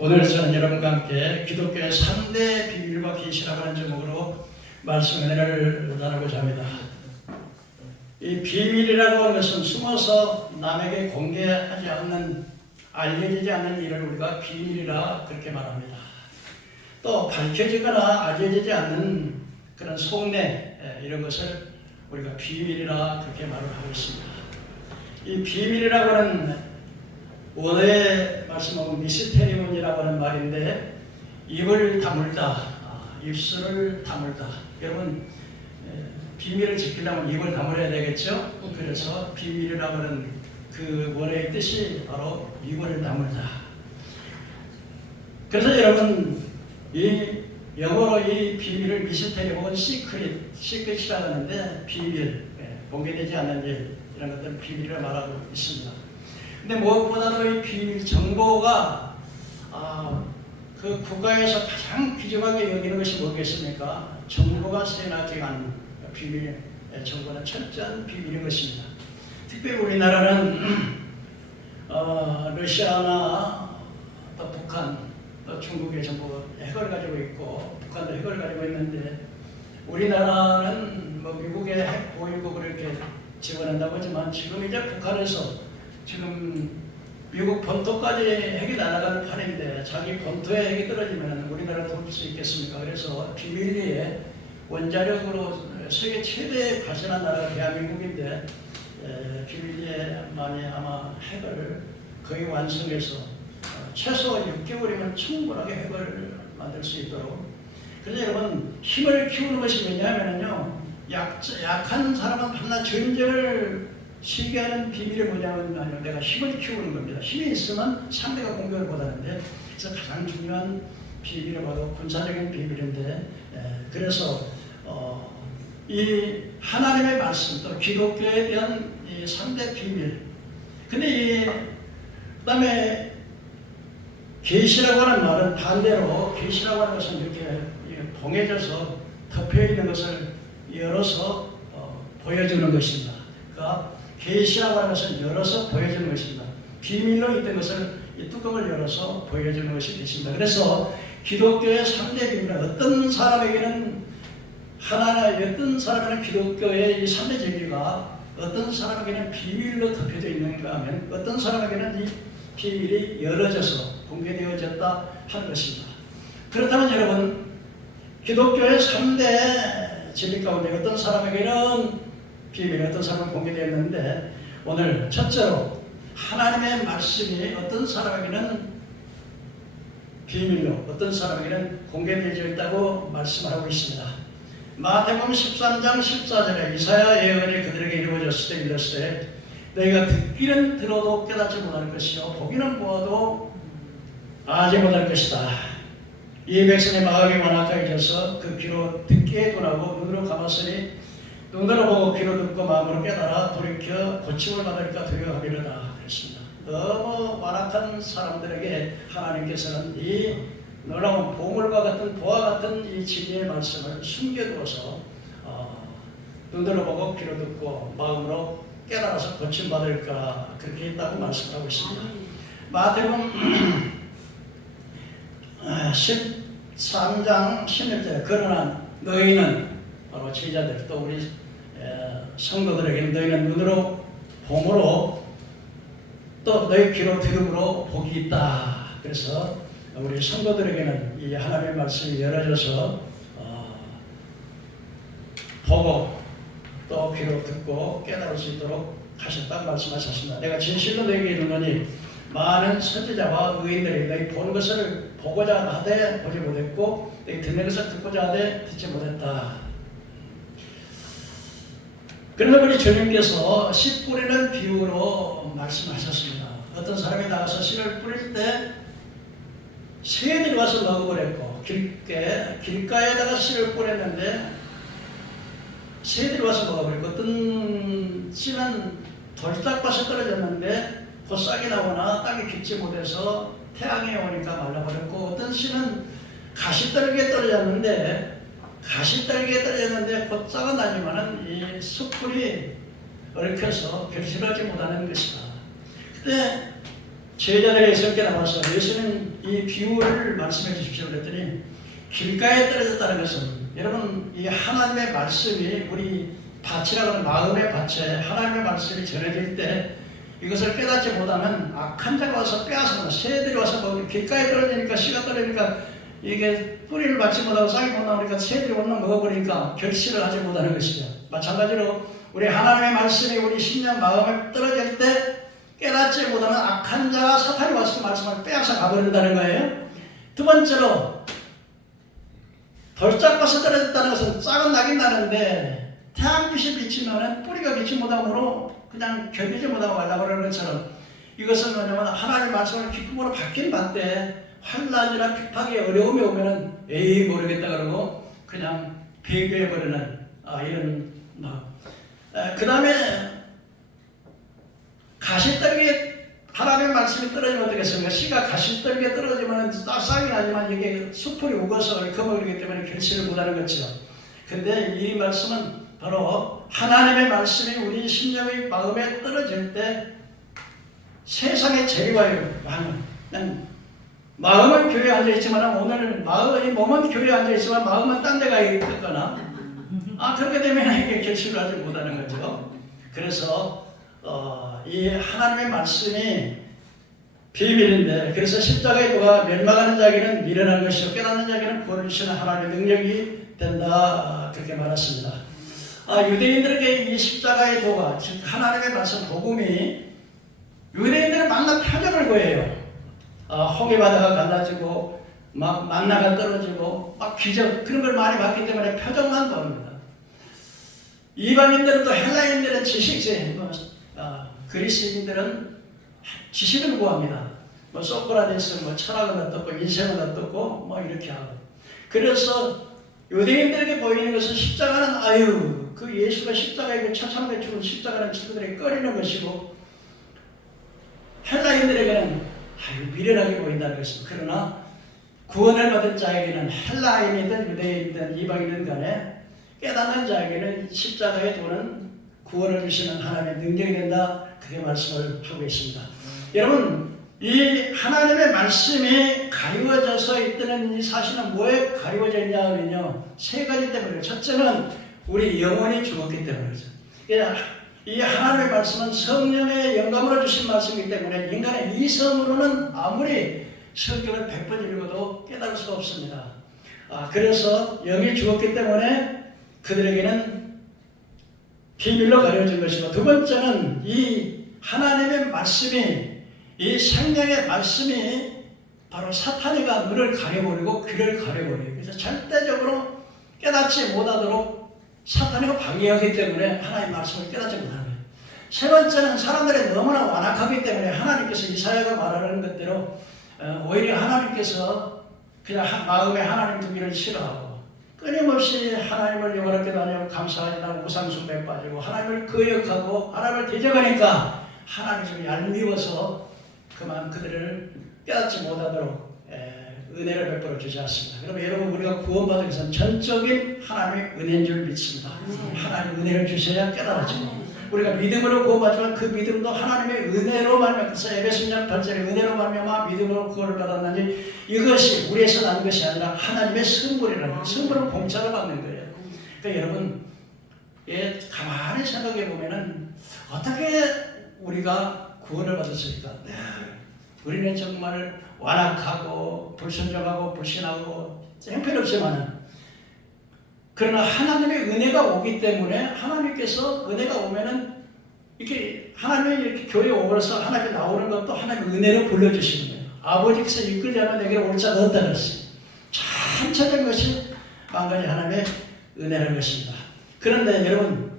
오늘 저는 여러분과 함께 기독교의 3대 비밀과 계시라고 하는 제목으로 말씀을 나누고자 합니다. 이 비밀이라고 하는 것은 숨어서 남에게 공개하지 않는, 알려지지 않는 일을 우리가 비밀이라 그렇게 말합니다. 또 밝혀지거나 알려지지 않는 그런 속내, 이런 것을 우리가 비밀이라 그렇게 말을 하고 있습니다. 이 비밀이라고 하는 원어의 말씀은 미스테리온이라고 하는 말인데, 입을 다물다, 입술을 다물다. 여러분, 비밀을 지키려면 입을 다물어야 되겠죠? 그래서 비밀이라고 하는 그 원어의 뜻이 바로 입을 다물다. 그래서 여러분, 이 영어로 이 비밀을 미스테리 혹은 시크릿이라고 하는데, 비밀, 공개되지 않는 일, 이런 것들은 비밀이라고 말하고 있습니다. 근데 무엇보다도 이 비밀 정보가 그 국가에서 가장 귀중하게 여기는 것이 뭐겠습니까? 정보가 세나지간 비밀 정보는 철저한 비밀인 것입니다. 특별히 우리나라는 러시아나 또 북한 또 중국의 정보 핵을 가지고 있고 북한도 핵을 가지고 있는데, 우리나라는 뭐 미국의 핵 보유국을 이렇게 지원한다고 하지만 지금 이제 북한에서 지금 미국 본토까지 핵이 날아가는 판인데, 자기 본토에 핵이 떨어지면 우리나라를 도울 수 있겠습니까? 그래서 비밀리에 원자력으로 세계 최대 발전한 나라가 대한민국인데, 비밀리에만이 아마 핵을 거의 완성해서 최소 6개월이면 충분하게 핵을 만들 수 있도록. 그래서 여러분, 힘을 키우는 것이 뭐냐면요, 약한 사람은 만나 전쟁을 시기하는 비밀이 뭐냐면 내가 힘을 키우는 겁니다. 힘이 있으면 상대가 공격을 못하는데, 그래서 가장 중요한 비밀이 바로 군사적인 비밀인데, 그래서 이 하나님의 말씀 또 기독교에 대한 이 3대 비밀. 근데 그다음에 계시라고 하는 말은 반대로, 계시라고 하는 것은 이렇게 봉해져서 덮여 있는 것을 열어서 보여주는 것입니다. 그러니까 계시라고 하는 것은 열어서 보여주는 것입니다. 비밀로 있던 것을 이 뚜껑을 열어서 보여주는 것이 되십니다. 그래서 기독교의 3대 비밀은 어떤 사람에게는 어떤 사람에게는 기독교의 이 3대 진리가 어떤 사람에게는 비밀로 덮여져 있는가 하면, 어떤 사람에게는 이 비밀이 열어져서 공개되어졌다 하는 것입니다. 그렇다면 여러분, 기독교의 3대 진리 가운데 어떤 사람에게는 비밀이, 어떤 사람은 공개되었는데, 오늘 첫째로 하나님의 말씀이 어떤 사람에게는 비밀로, 어떤 사람에게는 공개되어 있다고 말씀하고 있습니다. 마태복음 13장 14절에 이사야 예언이 그들에게 이루어졌을 때 이르시되, 너희가 듣기는 들어도 깨닫지 못할 것이요 보기는 보아도 알지 못할 것이다. 이 백성의 마음이 완악하여져서 그 귀로 듣기에 둔하고 눈으로 감았으니 눈으로 보고 귀로 듣고 마음으로 깨달아 돌이켜 고침을 받으리까 두려워하리로다 그랬습니다. 너무 완악한 사람들에게 하나님께서는 이 놀라운 보물과 같은 보화 같은 이 진리의 말씀을 숨겨두어서 눈으로 보고 귀로 듣고 마음으로 깨달아서 고침받을까 그렇게 했다고 말씀하고 있습니다. 마태복음 13장 16절에 그러나 너희는, 바로 제자들 또 우리 성도들에게는, 너희는 눈으로 봄으로 또 너희 귀로 들음으로 복이 있다. 그래서 우리 성도들에게는 이 하나님의 말씀이 열어져서 보고 또 귀로 듣고 깨달을 수 있도록 하셨다고 말씀하셨습니다. 내가 진실로 너희에게 이르노니 많은 선지자와 의인들이 너희 보는 것을 보고자 하되 보지 못했고, 너희 듣는 것을 듣고자 하되 듣지 못했다. 그래서 우리 주님께서 씨 뿌리는 비유로 말씀하셨습니다. 어떤 사람이 나가서 씨를 뿌릴 때 새들이 와서 먹어버렸고, 길가에다가 씨를 뿌렸는데 새들이 와서 먹어버렸고, 어떤 씨는 돌짝밭에 떨어졌는데 그 싹이 나거나 땅에 깊지 못해서 태양이 오니까 말라버렸고, 어떤 씨는 가시떨기에 떨어졌는데 곧 싹은 나지만은 이 숯불이 얽혀서 결실하지 못하는 것이다. 그때 제자들에서 깨달아서 예수님 이 비유를 말씀해 주십시오 그랬더니 길가에 떨어졌다는 것은 여러분 이 하나님의 말씀이 우리 밭이라고 하는 마음의 밭에 하나님의 말씀이 전해질 때 이것을 깨닫지 못하면 악한 자가 와서 빼앗아서 새들이 와서 먹으면 길가에 떨어지니까 씨가 떨어지니까 이게 뿌리를 받지 못하고 싹이 못 나오니까 새들이 온나 먹어버리니까 결실을 하지 못하는 것이죠. 마찬가지로 우리 하나님의 말씀이 우리 심령 마음에 떨어질 때 깨닫지 못하면 악한 자가 사탄이 와서 말씀을 빼앗아 가버린다는 거예요. 두 번째로 돌짝밭에 떨어졌다는 것은 싹은 나긴 나는데 태양빛이 비치면 뿌리가 비치 못하므로 그냥 견디지 못하고 말라버리는 것처럼 이것은 뭐냐면 하나님의 말씀을 기쁨으로 받긴 받되 환난이나 핍박이 어려움이 오면은 에이 모르겠다 그러고 그냥 배교해버리는 이런 그 다음에 가시떨기에 하나님의 말씀이 떨어지면 어떻겠습니까? 씨가 가시떨기에 떨어지면 싹이 나지만 이게 수풀이 우거서 거머리기 때문에 결실을 못하는 거죠. 근데 이 말씀은 바로 하나님의 말씀이 우리 심령의 마음에 떨어질 때 세상의 재리와요. 마음은 교회에 앉아있지만 오늘 몸은 교회에 앉아있지만 마음은 딴 데 가 있거나 그렇게 되면 이게 결실을 하지 못하는 거죠. 그래서 이 하나님의 말씀이 비밀인데 그래서 십자가의 도가 멸망하는 자에게는 미련한 것이요 깨닫는 자에게는 구원을 주시는 하나님의 능력이 된다 그렇게 말했습니다. 유대인들에게 이 십자가의 도가 즉 하나님의 말씀 복음이 유대인들은 만나 표적을 구해요. 홍해 바다가 갈라지고 막 만나가 떨어지고 막 기적 그런 걸 많이 봤기 때문에 표적만 보입니다. 이방인들은 또 헬라인들은 지식제 그리스인들은 지식을 구합니다. 소크라테스 철학을 어떻고 인생을 어떻고 이렇게 하고 그래서 유대인들에게 보이는 것은 십자가는 그 예수가 십자가에 처참하게 죽은 십자가는 친구들에게 꺼리는 것이고 헬라인들에게는 미련하게 보인다는 것입니다. 그러나 구원을 받은 자에게는 헬라인이든 유대인이든 이방인이든 간에 깨닫는 자에게는 십자가의 도는 구원을 주시는 하나님의 능력이 된다. 그게 말씀을 하고 있습니다. 여러분 이 하나님의 말씀이 가리워져서 있다는 이 사실은 뭐에 가리워져 있냐 하면요 세 가지 때문이에요. 첫째는 우리 영혼이 죽었기 때문이죠. 이 하나님의 말씀은 성령의 영감으로 주신 말씀이기 때문에 인간의 이성으로는 아무리 성경을 100번 읽어도 깨달을 수 없습니다. 그래서 영이 죽었기 때문에 그들에게는 비밀로 가려진 것이고 두 번째는 이 하나님의 말씀이 이 생명의 말씀이 바로 사탄이가 눈을 가려버리고 귀를 가려버려요. 그래서 절대적으로 깨닫지 못하도록 사탄이가 방해하기 때문에 하나님의 말씀을 깨닫지 못하는 거예요. 세 번째는 사람들이 너무나 완악하기 때문에 하나님께서 이사야가 말하는 것대로 오히려 하나님께서 그냥 마음에 하나님 두기를 싫어하고 끊임없이 하나님을 영원하게 다니고 감사하고 우상숭배에 빠지고 하나님을 거역하고 하나님을 대적하니까 하나님이 좀 얄미워서 그만 그들을 깨닫지 못하도록 은혜를 베풀어 주지 않습니다. 그러면 여러분 우리가 구원받은 것은 전적인 하나님의 은혜인 줄 믿습니다. 하나님 은혜를 주셔야 깨달아집니다. 우리가 믿음으로 구원받지만 그 믿음도 하나님의 은혜로 말미암아서 에베소서 8절에 은혜로 말미암아 믿음으로 구원을 받았나니 이것이 우리에서 난 것이 아니라 하나님의 선물이라는 거예요. 선물은 공짜로 받는 거예요. 그러니까 여러분 가만히 생각해 보면은 어떻게 우리가 구원을 받았을까? 우리는 정말 완악하고 불순종하고 불신하고 형편없지만은 그러나 하나님의 은혜가 오기 때문에 하나님께서 은혜가 오면은 이렇게 하나님이 이렇게 교회에 오면서 하나님이 나오는 것도 하나님의 은혜로 불러주시는 거예요. 아버지께서 이끌지 않으면 내게 올 자가 없다 그랬어요. 전체적인 것이 한 가지 하나님의 은혜라는 것입니다. 그런데 여러분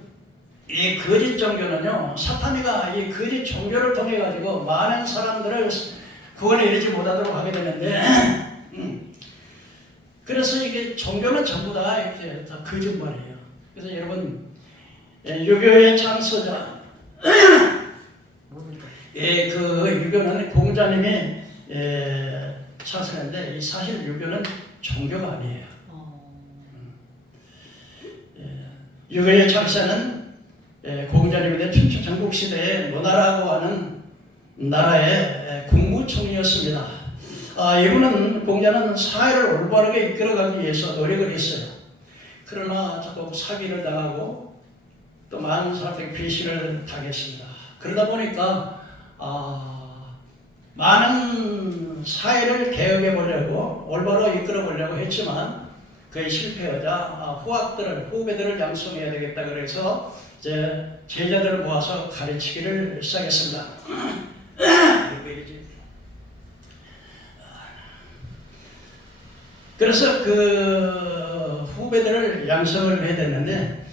이 거짓 종교는요 사탄이가 이 거짓 종교를 통해 가지고 많은 사람들을 구원에 이르지 못하도록 하게 되는데 그래서 이게 종교는 전부 다 이렇게 다 거짓말이에요. 그래서 여러분 유교의 창서자 그 유교는 공자님이 창설했는데 사실 유교는 종교가 아니에요. 유교의 창사는 공자님이 된 춘추전국시대에 노나라고 하는 나라의 국무총리였습니다. 이분은 공자는 사회를 올바르게 이끌어가기 위해서 노력을 했어요. 그러나 자꾸 사기를 당하고 또 많은 사람들에게 배신을 당했습니다. 그러다 보니까 많은 사회를 개혁해 보려고 올바로 이끌어 보려고 했지만 그에 실패하자 후배들을 양성해야 되겠다 그래서 이제 제자들을 모아서 가르치기를 시작했습니다. 그래서 그 후배들을 양성을 해야 됐는데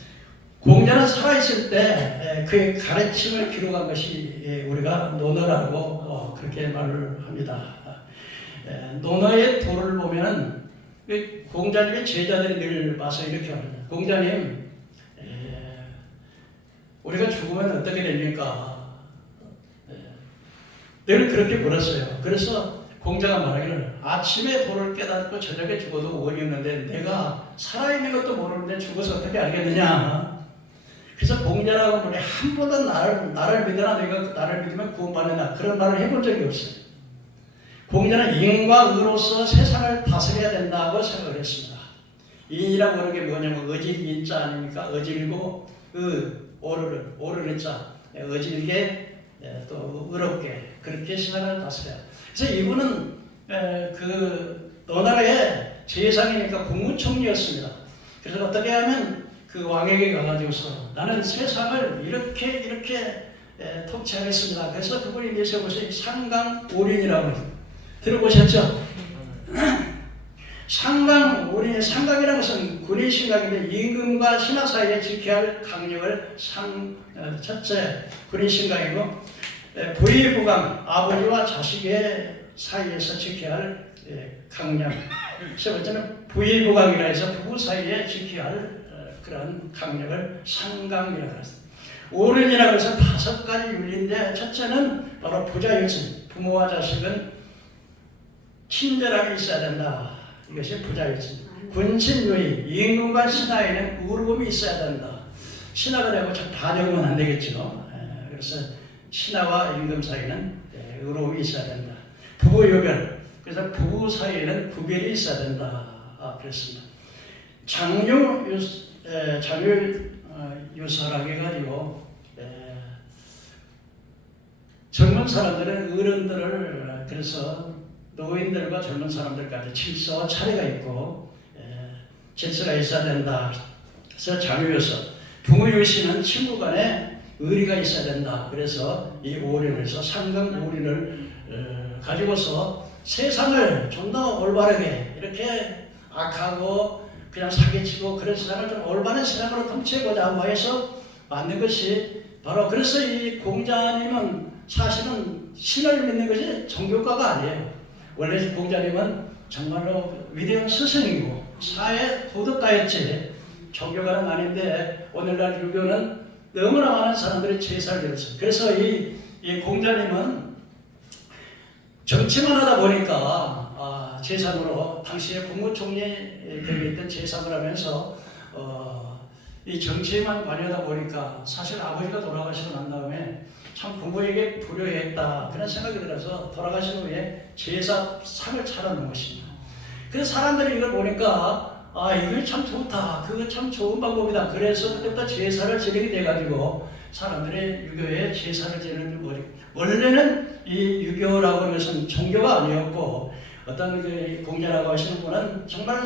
공자는 살아있을 때 그의 가르침을 기록한 것이 우리가 논어라고 그렇게 말을 합니다. 논어의 도를 보면 공자님의 제자들이 늘 와서 이렇게 합니다. 공자님, 우리가 죽으면 어떻게 됩니까? 늘 그렇게 물었어요. 그래서 공자가 말하기를 아침에 도를 깨닫고 저녁에 죽어도 원이 없는데 내가 살아있는 것도 모르는데 죽어서 어떻게 알겠느냐. 그래서 공자라고 분이 한 번도 나를 믿으나 내가 나를 믿으면 구원받는다 그런 말을 해본 적이 없어요. 공자는 인과 의로서 세상을 다스려야 된다고 생각을 했습니다. 인이라고 하는 게 뭐냐면 어질 인자 아닙니까? 어질고 오르는 자 어질게 또 의롭게 그렇게 세상을 다스려야. 그래서 이분은 그 너나라의 제상이니까 국무총리였습니다. 그래서 어떻게 하면 그 왕에게 가가지고서 나는 세상을 이렇게 통치하겠습니다. 그래서 그분이 내세운 것이 상강오륜이라고 들어보셨죠? 상강오륜, 상강이라는 것은 군의 신강인데 임금과 신하 사이에 지켜야 할 강령을 첫째 군의 신강이고 부의부강, 아버지와 자식의 사이에서 지켜야 할 강령. 세 번째는 부의부강이라 해서 부부 사이에 지켜야 할 그런 강령을 상강이라고 했습니다. 오륜이라고 해서 5가지 윤리인데 첫째는 바로 부자유신, 부모와 자식은 친절하게 있어야 된다. 이것이 부자유신. 군신유의, 임금과 신하에는 의로움이 있어야 된다. 신하가 되고 다 적으면 안 되겠죠. 그래서 신하와 임금 사이에는 의로움이 있어야 된다. 부부유별, 그래서 부부 사이에는 구별이 있어야 된다. 그랬습니다. 장유유서라고 해가지고 젊은 사람들은 어른들을 그래서 노인들과 젊은 사람들까지 질서와 차례가 있고 질서가 있어야 된다. 그래서 장유유서. 부모유시는 친구 간에 의리가 있어야 된다. 그래서 이 오륜에서 상강 오륜을 가지고서 세상을 좀 더 올바르게 이렇게 악하고 그냥 사기치고 그런 세상을 좀 올바른 세상으로 통치해보자 해서 만든 것이 바로 그래서 이 공자님은 사실은 신을 믿는 것이 종교가가 아니에요. 원래 공자님은 정말로 위대한 스승이고 사회 도덕가였지 종교가는 아닌데 오늘날 유교는 너무나 많은 사람들이 제사를 드렸어요. 그래서 이 공자님은 정치만 하다 보니까 재상으로 당시에 국무총리 되겠던 재상을 하면서 이 정치에만 관여하다 보니까 사실 아버지가 돌아가시고 난 다음에 참 부모에게 불효했다 그런 생각이 들어서 돌아가신 후에 제사상을 차려놓은 것입니다. 그래서 사람들이 이걸 보니까 이게 참 좋다. 그거 참 좋은 방법이다. 그래서 그때부터 제사를 지내게 돼가지고 사람들이 유교에 제사를 지내는 줄 모르고 원래는 이 유교라고 하는 것은 종교가 아니었고 어떤 그 공자라고 하시는 분은 정말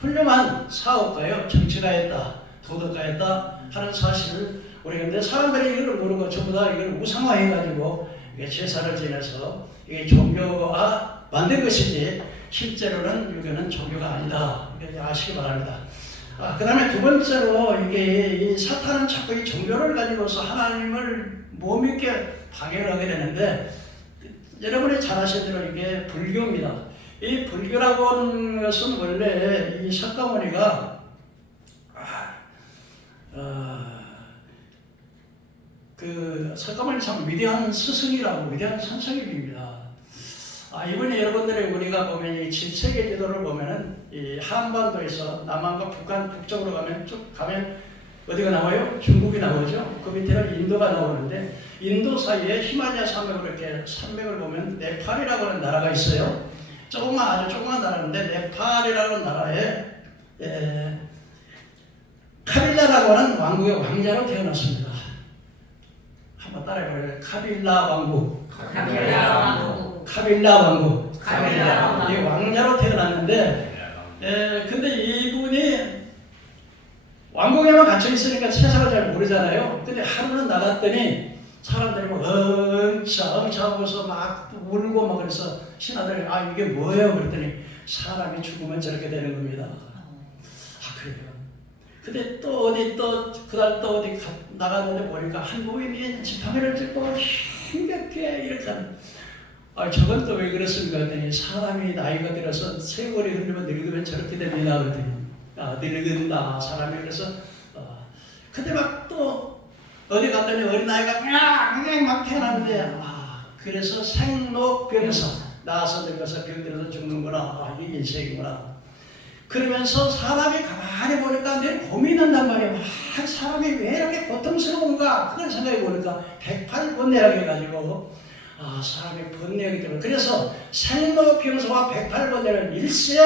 훌륭한 사업가요. 정치가였다. 도덕가였다 하는 사실을 우리가 근데 사람들이 이걸 모르고 전부 다 이걸 우상화해가지고 제사를 지내서 이게 종교가 만든 것이지 실제로는 유교는 종교가 아니다. 이렇게 아시기 바랍니다. 그 다음에 두 번째로 이게 이 사탄은 자꾸 이 종교를 가지고서 하나님을 못 믿게 방해를 하게 되는데 여러분이 잘 아시는 대로 이게 불교입니다. 이 불교라고 하는 것은 원래 이 석가모니가 그 석가모니 참 위대한 스승이라고 위대한 선생님입니다. 이번에 여러분들이 우리가 보면 이 7세계 지도를 보면은 이 한반도에서 남한과 북한 북쪽으로 가면 쭉 가면 어디가 나와요? 중국이 나오죠. 그 밑에는 인도가 나오는데 인도 사이에 히말라야 산맥을 이렇게 산맥을 보면 네팔이라고 하는 나라가 있어요. 아주 조그만 나라인데 네팔이라는 나라에 카빌라라고 하는 왕국의 왕자로 태어났습니다. 한번 따라해봐요. 카빌라 왕국. 카빌라 왕국. 카빌라 왕국. 카빌라 왕국. 이 왕자로 태어났는데 근데 이분이 왕궁에만 갇혀 있으니까 세상을 잘 모르잖아요. 근데 하루는 나갔더니 사람들이 막 엉차하고서 막 울고 막 그래서 신하들이 이게 뭐예요? 그랬더니 사람이 죽으면 저렇게 되는 겁니다. 그래요. 근데 또 어디 그날 또 어디 나갔는데 보니까 한 노인이 지팡이를 짚고 힘겹게 이렇게 하는. 저건 또 왜 그렇습니까? 그랬더니 사람이 나이가 들어서 세월이 흐르면 늙으면 저렇게 됩니다. 그랬더니 늙은다 사람이. 그래서 근데 막 또 어디 갔더니 어린아이가 그냥 막 태어났는데 그래서 생로병사 나서 늙어서 병들어서 죽는구나. 이게 인생이구나. 그러면서 사람이 가만히 보니까 늘 고민한단 말이에요. 사람이 왜 이렇게 고통스러운가? 그걸 생각해 보니까 108번뇌라고 해가지고 사람이 번뇌하기 때문에 그래서 생로병사와 108번뇌를 일시에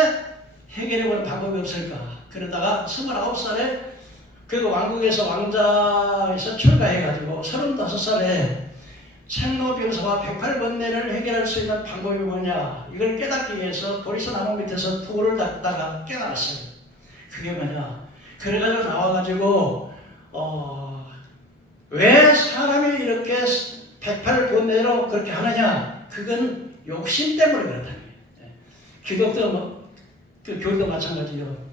해결해보는 방법이 없을까? 그러다가 29살에 그 왕국에서 왕자에서 출가해가지고 35살에 생로병사와 108번뇌를 해결할 수 있는 방법이 뭐냐? 이걸 깨닫기 위해서 보리스 나무 밑에서 돌을 닦다가 깨달았어요. 그게 뭐냐? 그래가지고 나와가지고 왜 사람이 이렇게 108번뇌로 그렇게 하느냐? 그건 욕심 때문에 그렇다는 거예요. 기독도 교회도 마찬가지요.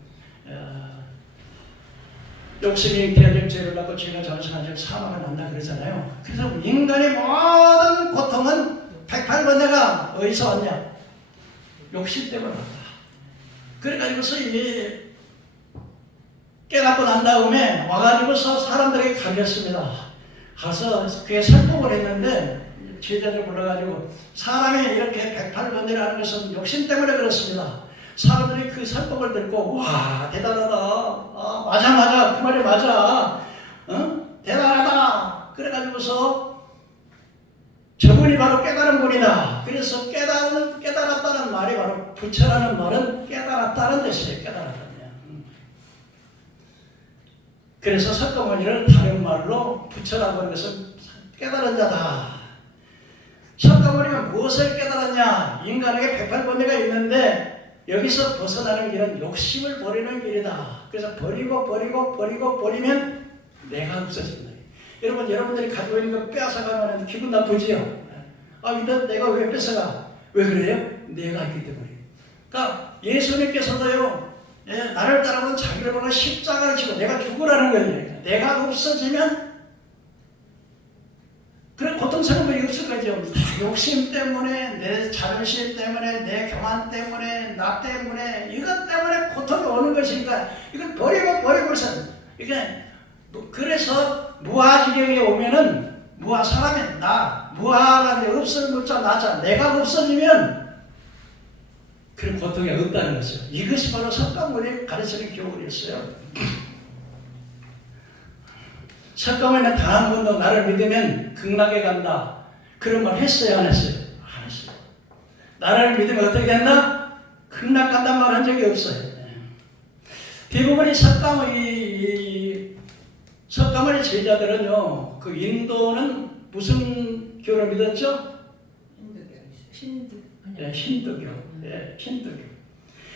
욕심이 대적 죄를 받고 죄가 전승하지 사망을 난다 그러잖아요. 그래서 인간의 모든 고통은 108번뇌가 어디서 왔냐? 욕심 때문에 왔다. 그래가지고서 깨닫고 난 다음에 와가지고서 사람들에게 가르쳤습니다. 가서 그게 설법을 했는데 제자들 불러가지고 사람이 이렇게 108번뇌를 하는 것은 욕심 때문에 그렇습니다. 사람들이 그 설법을 듣고 와 대단하다. 맞아 그 말이 맞아. 대단하다. 그래가지고서 저분이 바로 깨달은 분이다. 그래서 깨달았다는 말이 바로 부처라는 말은 깨달았다는 뜻이에요. 깨달았다는. 그래서 석가모니를 다른 말로 부처라고 하는 것은 깨달은 자다. 석가모니가 무엇을 깨달았냐? 인간에게 108번뇌가 있는데 여기서 벗어나는 길은 욕심을 버리는 길이다. 그래서 버리면 내가 없어진다. 여러분들이 가지고 있는 거 빼앗아가면 기분 나쁘지요? 근데 내가 왜 뺏어가? 왜 그래요? 내가 있기 때문에. 그러니까 예수님께서도요, 나를 따르면 자기를 보고 십자가를 지고 내가 죽으라는 거예요. 내가 없어지면 그런 고통스러운 게 없을 거죠. 욕심 때문에, 내 자존심 때문에, 내 교만 때문에, 나 때문에, 이것 때문에 고통이 오는 것이니까 이걸 버리고서 이게 그래서 무아지경에 오면은 사람이 무아라는 게 없을 물자 나자 내가 없어지면 그런 고통이 없다는 거죠. 이것이 바로 석가모니 가르치는 교훈이었어요. 석가모니는 단 한 번도 나를 믿으면 극락에 간다. 그런 말 했어요? 안 했어요? 안 했어요. 나를 믿으면 어떻게 된다? 극락 간다는 말 한 적이 없어요. 대부분이 석가모니 제자들은요, 그 인도는 무슨 교를 믿었죠? 힌두교.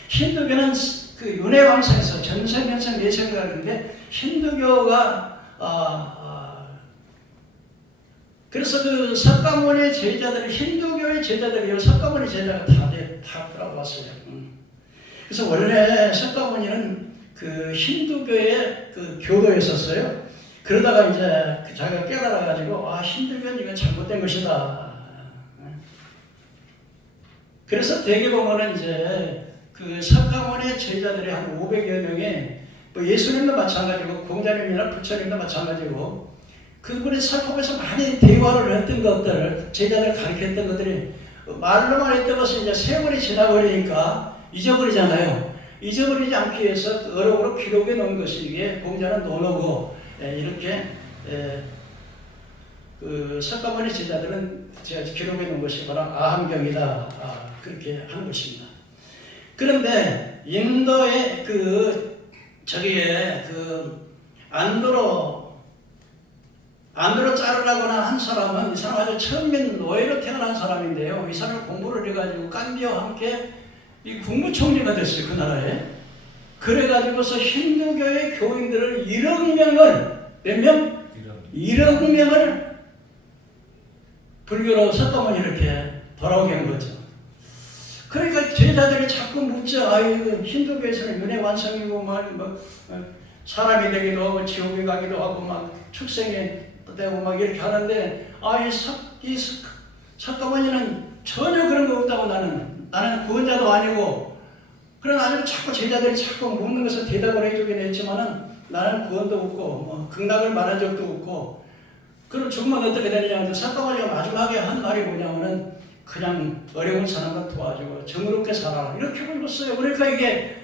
힌두교는 그 윤회왕성에서 전생연생 예생가인데 힌두교가 그래서 그 석가모니 제자들이 힌두교의 제자들이요, 석가모니 제자가 다 들어왔어요. 그래서 원래 석가모니는 그 힌두교의 그 교도였었어요. 그러다가 이제 자기가 깨달아가지고 힌두교는 이건 잘못된 것이다. 그래서 대개 보면은 이제 그 석가모니 제자들이 한 500여 명이 뭐 예수님도 마찬가지고 공자님이나 부처님도 마찬가지고 그분의 설법에서 많이 대화를 했던 것들을 제자들 가르쳤던 것들이 말로만 했던 것을 이제 세월이 지나버리니까 잊어버리잖아요. 잊어버리지 않기 위해서 어록으로 기록해 놓은 것이 이게 공자는 논어고 이렇게 그 석가모니 제자들은 제가 기록해 놓은 것이 바로 아함경이다. 그렇게 하는 것입니다. 그런데 인도의 저기에 안드로 짜르라고나 한 사람은 이 사람 아주 천민 노예로 태어난 사람인데요. 이 사람이 공부를 해가지고 간디와 함께 이 국무총리가 됐어요. 그 나라에. 그래가지고서 힌두교의 교인들을 1억 명을 몇 명? 1억 명을 불교로 석가모니 이렇게 돌아오게 한 거죠. 그러니까 제자들이 자꾸 묻죠. 이거 힌두교에서는 윤회 완성이고 사람이 되기도 하고 지옥에 가기도 하고 막 축생에 되고 막 이렇게 하는데 이 석가모니는 전혀 그런 거 없다고 나는 구원자도 아니고 그러나 아주 자꾸 제자들이 자꾸 묻는 것을 대답을 해주긴 했지만은 나는 구원도 없고 극락을 말한 적도 없고 그럼 죽으면 어떻게 되느냐. 석가모니가 마지막에 한 말이 뭐냐면은 그냥 어려운 사람을 도와주고 정의롭게 살아라 이렇게 불렀어요. 그러니까 이게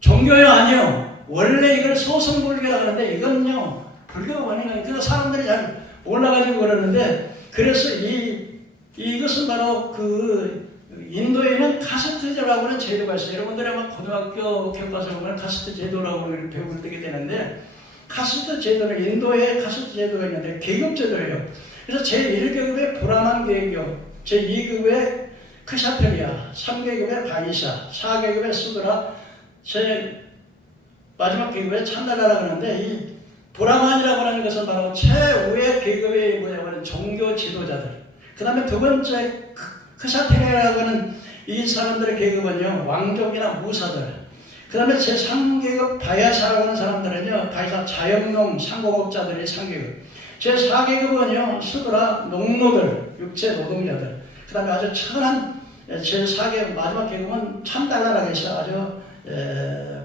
종교요 아니요. 원래 이걸 소승불교라 그러는데 이건요 불교가 원인가. 그래서 사람들이 잘 올라가지고 그러는데 그래서 이것은 바로 인도에는 카스트제라고 하는 제도가 있어요. 여러분들이 아마 고등학교 교과서 보면 카스트 제도라고 배울 때게 되는데 카스트 제도는 인도에 카스트 제도가 있는데 계급 제도예요. 그래서 제1계급의 브라만 계급, 제2급의 크샤트리아, 3계급의 바이샤, 4계급의 수드라, 제 마지막 계급의 찬달라라고 하는데 이 브라만이라고 하는 것은 바로 최후의 계급의 뭐냐면 종교 지도자들. 그 다음에 두 번째 크샤트리아라고 하는 이 사람들의 계급은요 왕족이나 무사들. 그 다음에 제3계급 바야사라고 하는 사람들은요 바야사 자영농 상공업자들이 3계급. 제4계급은요 수드라 농노들 육체 노동자들. 그 다음에 아주 천한 제4계급 마지막 계급은 참달라라고 해서 아주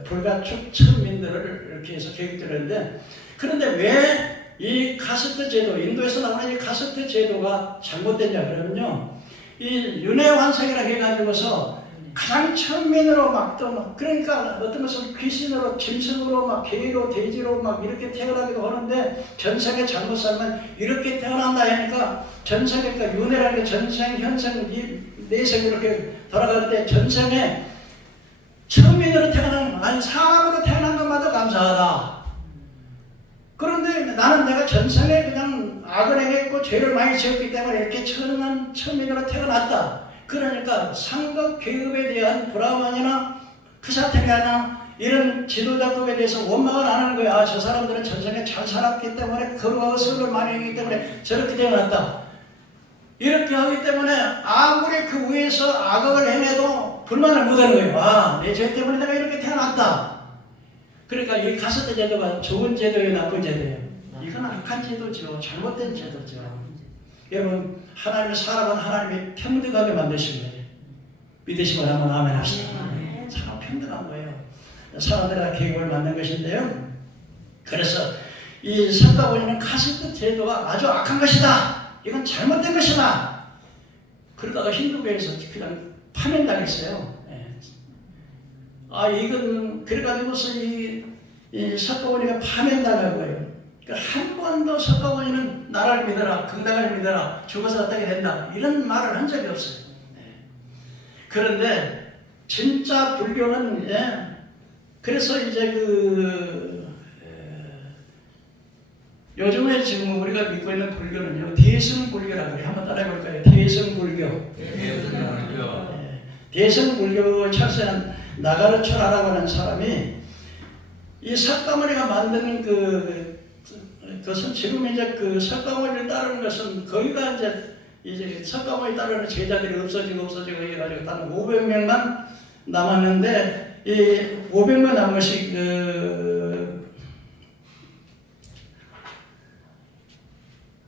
불가축 천민들을 이렇게 해서 계급들었는데 그런데 왜 이 카스트 제도 인도에서 나오는 이 카스트 제도가 잘못됐냐 그러면요 이 윤회완성이라고 해가지고서 가장 천민으로 그러니까 어떤 것은 귀신으로 짐승으로 막 개로 돼지로 막 이렇게 태어나기도 하는데 전생에 잘못 살면 이렇게 태어난다 하니까 전생에 그러니까 윤회라는 게 전생 현생 내생 이렇게 돌아가는데 전생에 천민으로 태어난 사람으로 태어난 것만도 감사하다. 그런데 나는 내가 전생에 그냥 악을 행했고 죄를 많이 지었기 때문에 이렇게 천민으로 태어났다. 그러니까 상급 계급에 대한 브라만이나 크샤테리아나 이런 지도자급에 대해서 원망을 안 하는 거야. 저 사람들은 전생에 잘 살았기 때문에 거룩하고 선을 많이 했기 때문에 저렇게 태어났다. 이렇게 하기 때문에 아무리 그 위에서 악을 행해도 불만을 못하는 거예요. 내 죄 때문에 내가 이렇게 태어났다. 그러니까 이 카스트 제도가 좋은 제도예요, 나쁜 제도예요? 이건 악한 제도죠. 잘못된 제도죠. 여러분, 하나님의 사람은 하나님이 평등하게 만드신 거예요. 믿으시면 한번 아멘 합시다. 사람 평등한 거예요. 사람들이 계획을 만든 것인데요. 그래서 이 석가모니는 카스트 제도가 아주 악한 것이다. 이건 잘못된 것이다. 그러다가 힌두교에서 그냥 파면당했어요. 이건 그래가지고서 이 석가모니가 파면당한 거예요. 그러니까 한 번도 석가모니는 나라를 믿어라, 극락을 믿어라, 죽어서 어떻게 된다 이런 말을 한 적이 없어요. 그런데 진짜 불교는 그래서 이제 요즘에 지금 우리가 믿고 있는 불교는요 대승불교라고 해요. 한번 따라해볼까요? 대승불교. 대승불교 철새는 나가르초라라고 하는 사람이 이 석가모니가 만드는 그것은 지금 이제 그 석가모니를 따르는 것은 거기가 이제 석가모니 따르는 제자들이 없어지고 해가지고 단 500명만 남았는데 이 500명 남은 것이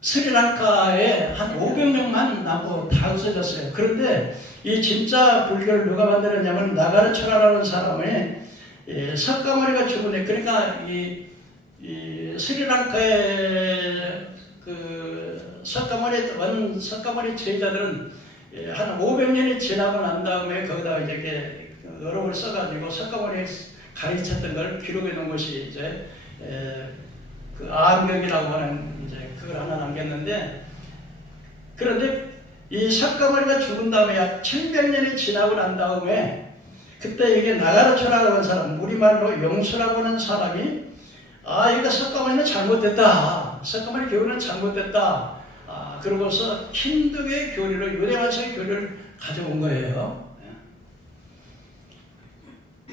스리랑카에 한 500명만 남고 다 없어졌어요. 그런데 이 진짜 불교를 누가 만들었냐면 나가르초라라는 사람의 석가모니가 죽은 애. 그러니까 이 스리랑카의 그 석가모니 제자들은 한 500년이 지나고 난 다음에 거기다 이렇게 어록을 써가지고 석가모니 가르쳤던 걸 기록해 놓은 것이 이제 그 암벽이라고 하는 이제 그걸 하나 남겼는데, 그런데 이 석가모니가 죽은 다음에 약 700년이 지나고 난 다음에 그때 이게 나가르초라고 하는 사람, 우리말로 용수라고 하는 사람이 이거 석가모니는 잘못됐다. 석가모니 교리는 잘못됐다. 그러고서 힌두교의 교리를, 유대와서의 교리를 가져온 거예요.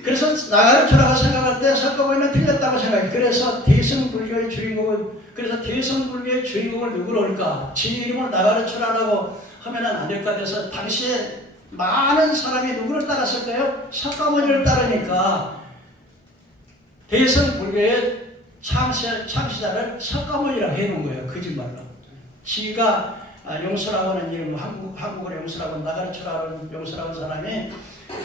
그래서 나가르초라고 생각할 때 석가모니는 틀렸다고 생각해요. 그래서 대승불교의 주인공은, 그래서 대승불교의 주인공을 누구로 올까? 지 이름을 나가르초라고 하면은 안 될 것 같아서 당시에 많은 사람이 누구를 따랐을까요? 석가모니를 따르니까 대승불교의 창시자를 석가모니라고 해놓은 거예요. 거짓말로. 지가 용수라고 하는 이름, 한국어로 용수라고 하는, 나가르초라고 하는 용수라고 하는 사람이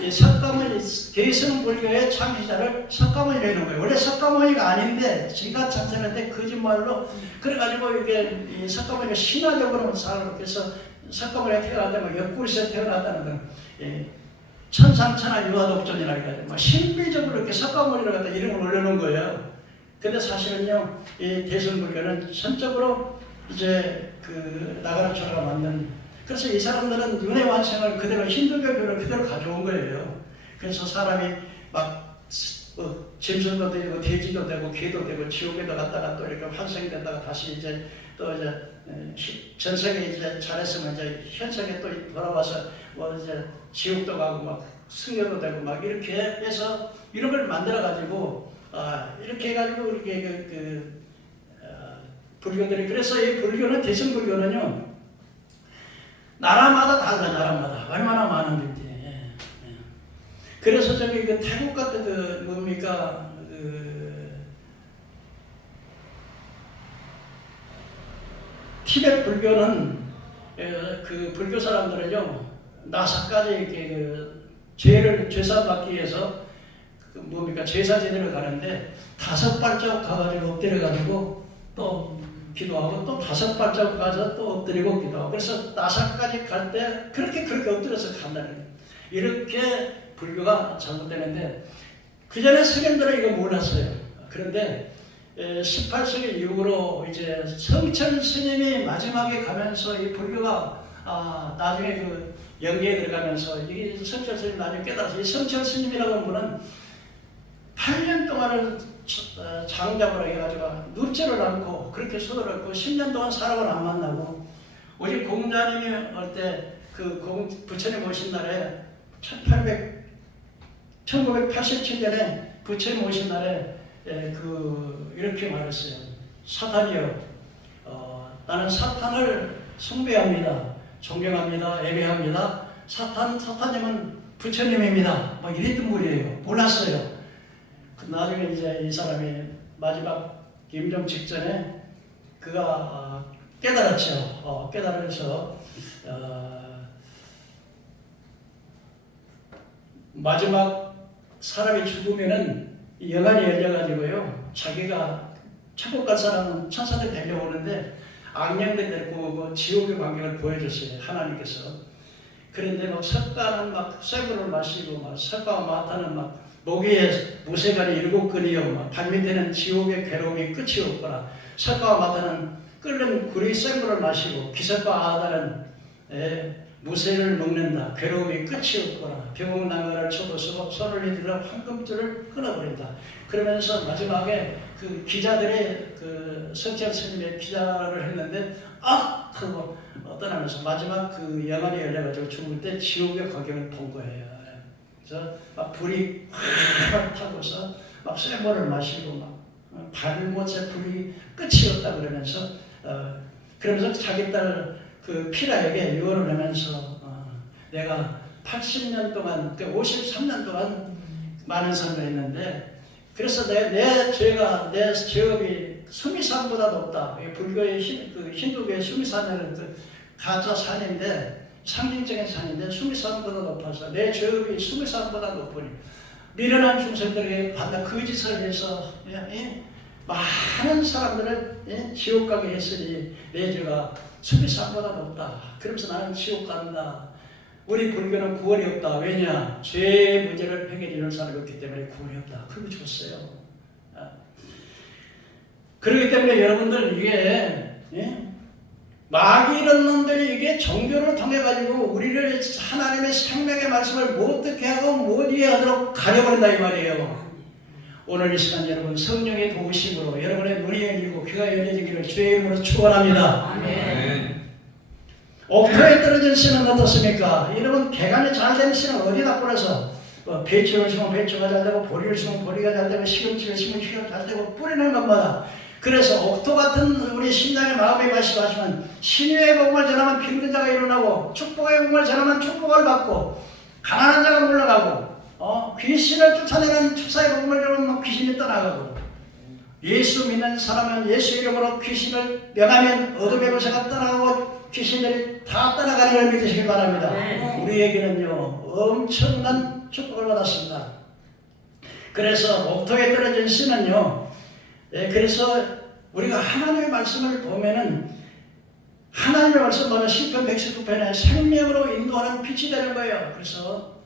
이 석가모니, 대승불교의 창시자를 석가모니라고 해놓은 거예요. 원래 석가모니가 아닌데 지가 창설했는데 거짓말로 그래가지고 이게 이 석가모니가 신화적으로 살고, 그래서 석가모니가 태어났다면 옆구리에서 태어났다는 건 천상천하 유아독존이라 해가지고 신비적으로 이렇게 석가모니를 갖다 이름을 올려놓은 거예요. 근데 사실은요, 이 대승불교는 전적으로 이제 그 나가르초라가 만든, 그래서 이 사람들은 윤회완생을 그대로 힌두교 교를 그대로 가져온 거예요. 그래서 사람이 막 짐승도 되고 돼지도 되고 개도 되고 지옥에도 갔다가 또 이렇게 환생이 됐다가 다시 이제 또 이제 전생에 이제 잘했으면 이제 현생에 또 돌아와서 뭐 이제 지옥도 가고 막 승려도 되고 막 이렇게 해서 이런 걸 만들어 가지고 이렇게 해가지고 이렇게 불교들이, 그래서 이 불교는, 대승불교는요, 나라마다 달라. 나라마다 얼마나 많은지. 그래서 저기 그 태국 같은 그 뭡니까 티베트 불교는 그 불교 사람들은요, 나사까지 이렇게 죄산 받기 위해서 뭡니까 제사 지내러 가는데 5발자국 가가지고 엎드려가지고 또 기도하고 또 5발자국 가서 또 엎드리고 기도하고, 그래서 나사까지 갈 때 그렇게 엎드려서 간다는 거예요. 이렇게 불교가 잘못되는데 그 전에 스님들은 이거 몰랐어요. 그런데 18세기 이후로 이제 성철 스님이 마지막에 가면서 이 불교가 나중에 그 연계에 들어가면서 이 성철 스님 나중에 깨달아서, 이 성철 스님이라고 하는 분은 8년 동안을 장잡으라 해가지고 눕지를 않고 그렇게 수도를 했고 10년 동안 사람을 안 만나고, 오직 공자님이 올 때 그 부처님 오신 날에 1987년에 부처님 오신 날에 이렇게 말했어요. 사탄이요, 나는 사탄을 숭배합니다. 존경합니다. 예배합니다. 사탄님은 부처님입니다. 막 이랬던 분이에요. 몰랐어요. 나중에 이제 이 사람이 마지막 임종 직전에 그가 깨달았죠. 깨달아서 마지막 사람이 죽으면은 여관이 열려가지고요, 자기가 천국 갈 사람은 천사들 데려오는데 악령들 데리고 오고 지옥의 광경을 보여줬어요, 하나님께서. 그런데 막 석가는 막 쇠물을 마시고, 막 석가와 마타는 막 목에 무쇠관이 7근이요, 막 발밑에는 지옥의 괴로움이 끝이 없거나, 석가와 마타는 끓는 구리 쇠물을 마시고, 기석과 아다는 무쇠를 먹는다. 괴로움이 끝이 없거나, 병나무를 쳐부수고 손을 내들어 황금줄을 끊어버린다. 그러면서 마지막에 그 기자들의 그 성철 스님의 기자를 했는데 하고 떠나면서 마지막 그 영안이 열려가지고 죽을 때 지옥의 광경을 본 거예요. 그래서 막 불이 확 타고서 막 쇠물을 마시고 막 발못에 불이 끝이 없다 그러면서 자기 딸 그 피라에게 유언을 하면서 내가 80년 동안, 53년 동안 많은 삶을 했는데, 그래서 내 죄업이 수미산보다 높다. 불교의 힌두교의 수미산은 그 가짜 산인데, 상징적인 산인데 수미산보다 높아서 내 죄업이 수미산보다 높으니 미련한 중생들에게 받는 거짓을 해서 많은 사람들을 지옥 가게 했으니 내 죄가 수미산보다 높다. 그러면서 나는 지옥 간다. 우리 불교는 구원이 없다. 왜냐? 죄의 문제를 해결해 주는 사람이 없기 때문에 구원이 없다. 그걸 줬어요. 그렇기 때문에 여러분들 이게 마귀 이런 놈들이 이게 종교를 통해 가지고 우리를 하나님의 생명의 말씀을 못 듣게 하고 못 이해하도록 가려버린다 이 말이에요. 오늘 이 시간 여러분 성령의 도우심으로 여러분의 눈이 열리고 귀가 열려지기를 주의 이름으로 축원합니다. 아멘. 옥토에 떨어진 씨는 어떻습니까? 여러분 개간이 잘된 씨는 어디다 뿌려서 배추를 심으면 배추가 잘 되고 보리를 심으면 보리가 잘 되고 시금치를 심으면 시금치가 잘 되고 뿌리는 것마다 그래서 옥토 같은 우리 심장의 마음에 말씀하시면 신유의 복음을 전하면 병든 자가 일어나고 축복의 복음을 전하면 축복을 받고 가난한 자가 물러가고 귀신을 쫓아내는 축사의 복음을 전하면 귀신이 떠나가고 예수 믿는 사람은 예수 이름으로 귀신을 명하면 어둠의 권세가 떠나가고 귀신들이 다 떠나가는 걸 믿으시기 바랍니다. 네. 우리에게는요 엄청난 축복을 받았습니다. 그래서 옥토에 떨어진 씨는요 그래서 우리가 하나님의 말씀을 보면은 하나님의 말씀 보면 시편 119편에 생명으로 인도하는 빛이 되는 거예요. 그래서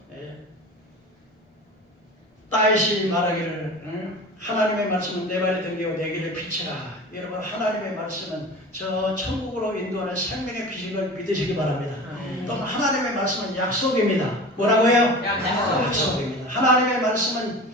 다윗이 말하기를 하나님의 말씀은 내 발에 등기고 내 길에 빛이라. 여러분 하나님의 말씀은 저 천국으로 인도하는 생명의 빛을 믿으시기 바랍니다. 또는 하나님의 말씀은 약속입니다. 뭐라고요? 약속입니다. 하나님의 말씀은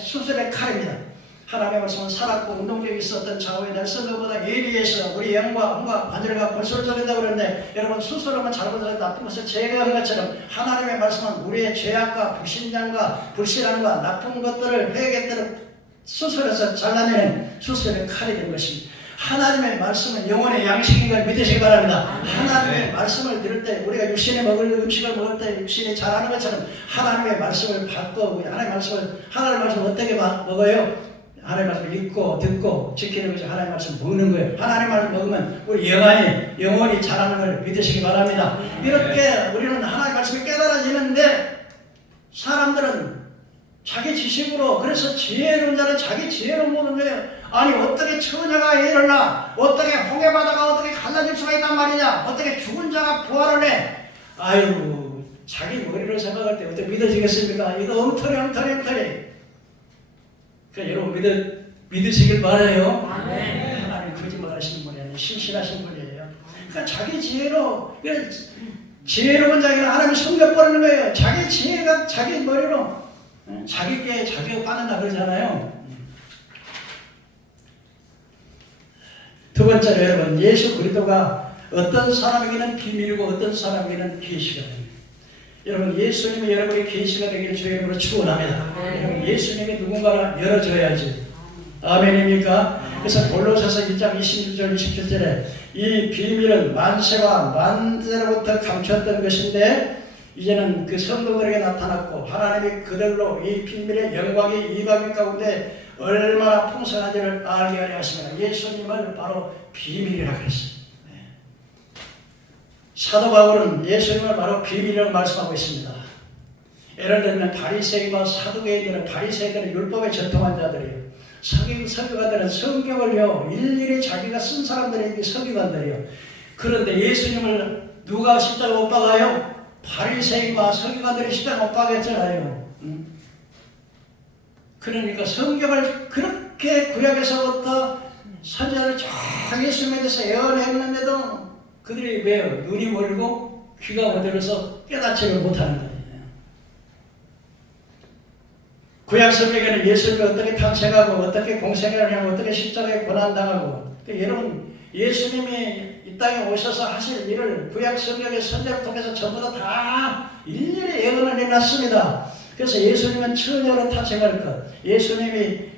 수술의 칼입니다. 하나님의 말씀은 살았고 운동력이 있었던 좌우에 날선 것보다 예리해서 우리 영과 혼과 관절과 골수를 저린다고 그러는데 여러분 수술하면 잘못해서 나쁜 것을 제거한 것처럼 하나님의 말씀은 우리의 죄악과 불신앙과 불신앙과 나쁜 것들을 회개들을 수술해서 잘라내는 수술의 칼이 된 것입니다. 하나님의 말씀은 영혼의 양식인 걸 믿으시기 바랍니다. 하나님의 말씀을 들을 때 우리가 육신에 먹을 음식을 먹을 때 육신이 자라는 것처럼 하나님의 말씀을 받고 하나님의 말씀을 어떻게 먹어요? 하나님의 말씀을 읽고 듣고 지키는 것이 하나님의 말씀을 먹는 거예요. 하나님의 말씀을 먹으면 우리 영혼이 자라는 걸 믿으시기 바랍니다. 이렇게 우리는 하나님의 말씀이 깨달아지는데 사람들은 자기 지식으로 그래서 지혜로운 자는 자기 지혜로 보는 거예요. 아니 어떻게 처녀가 애를 낳아? 어떻게 홍해바다가 어떻게 갈라질 수가 있단 말이냐? 어떻게 죽은 자가 부활을 해? 아유 자기 머리를 생각할 때 어떻게 믿어지겠습니까? 이거 엉터리. 그러니까 여러분 믿으시길 바라요. 하나님 거짓말하시는 분이 아니에요. 신실하신 분이에요. 그러니까 자기 지혜로 지혜로운 자기는 하나님이 숨겨버리는 거예요. 자기 지혜가 자기 머리로 자기께 자기가 빠진다 그러잖아요. 두 번째로 여러분 예수 그리스도가 어떤 사람에게는 비밀이고 어떤 사람에게는 계시가 됩니다. 여러분 예수님이 여러분의 계시가 되기를 주의 이름으로 축원합니다. 여러분 예수님이 누군가를 열어줘야지. 아멘입니까? 그래서 골로새서 1장 26절 27절에 이 비밀은 만세와 만세로부터 감추었던 것인데 이제는 그 성도들에게 나타났고 하나님이 그들로 이 비밀의 영광이 이방인 가운데 얼마나 풍성한지를 알게 하려 하십니다. 예수님을 바로 비밀이라고 했어요. 사도 바울은 예수님을 바로 비밀이라고 말씀하고 있습니다. 예를 들면 바리새인과 사두개인들은 바리새인들은 율법에 전통한 자들이에요. 서기관들은 성경을요 일일이 자기가 쓴 사람들이 서기관들이에요. 그런데 예수님을 누가 십자가 못 박아요? 바리새인과 서기관들이 십자가 못 박았잖아요. 그러니까 성경을 그렇게 구약에서부터 선지자를 쫙 예수님에 대해서 예언했는데도 그들이 왜요? 눈이 멀고 귀가 어두워서 깨닫지를 못하는 거예요. 구약 성경에는 예수님이 어떻게 탄생하고 어떻게 공생애를 하고 어떻게 십자가에 고난당하고 여러분 예수님이 이 땅에 오셔서 하실 일을 구약 성경의 선지자를 통해서 전부 다 일일이 예언을 해놨습니다. 그래서 예수님은 처녀로 탄생할 것, 예수님이